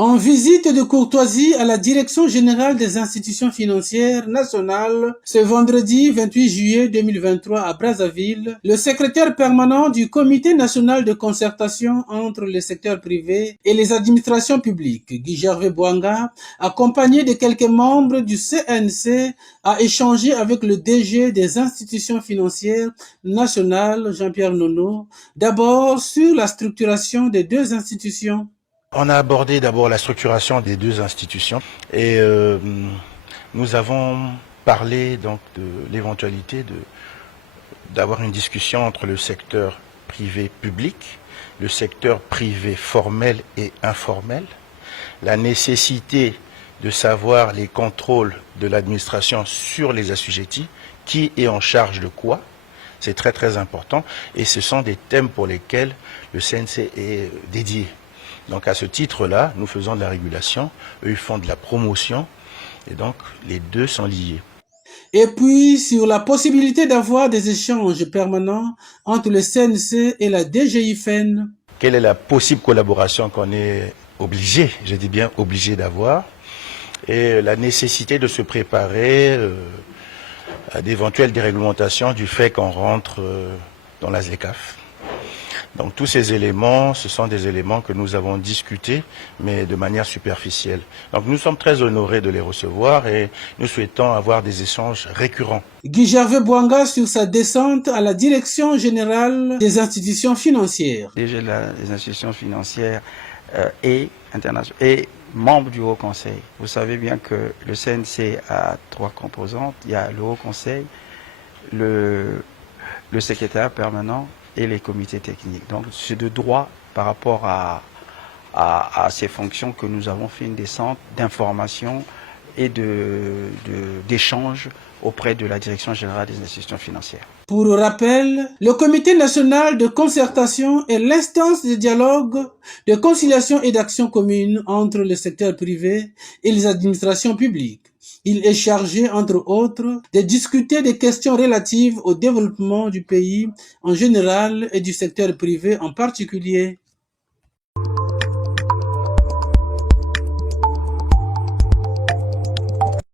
En visite de courtoisie à la Direction générale des institutions financières nationales ce vendredi 28 juillet 2023 à Brazzaville, le secrétaire permanent du Comité national de concertation entre le secteur privé et les administrations publiques, Guy Gervais Bouanga, accompagné de quelques membres du CNC, a échangé avec le DG des institutions financières nationales, Jean-Pierre Nono, d'abord sur la structuration des deux institutions. On a abordé d'abord la structuration des deux institutions et nous avons parlé donc de l'éventualité d'avoir une discussion entre le secteur privé public, le secteur privé formel et informel, la nécessité de savoir les contrôles de l'administration sur les assujettis, qui est en charge de quoi. C'est très très important et ce sont des thèmes pour lesquels le CNC est dédié. Donc à ce titre-là, nous faisons de la régulation, eux ils font de la promotion, et donc les deux sont liés. Et puis sur la possibilité d'avoir des échanges permanents entre le CNC et la DGIFN. Quelle est la possible collaboration qu'on est obligé, je dis bien obligé d'avoir, et la nécessité de se préparer à d'éventuelles déréglementations du fait qu'on rentre dans la ZLECAf. Donc tous ces éléments, ce sont des éléments que nous avons discutés, mais de manière superficielle. Donc nous sommes très honorés de les recevoir et nous souhaitons avoir des échanges récurrents. Guy Gervais Bouanga sur sa descente à la Direction générale des institutions financières. DG des institutions financières et internationales et membre du Haut Conseil. Vous savez bien que le CNC a 3 composantes. Il y a le Haut Conseil, le secrétaire permanent et les comités techniques. Donc c'est de droit par rapport à ces fonctions que nous avons fait une descente d'information et d'échange auprès de la Direction générale des institutions financières. Pour rappel, le Comité national de concertation est l'instance de dialogue, de conciliation et d'action commune entre le secteur privé et les administrations publiques. Il est chargé, entre autres, de discuter des questions relatives au développement du pays en général et du secteur privé en particulier.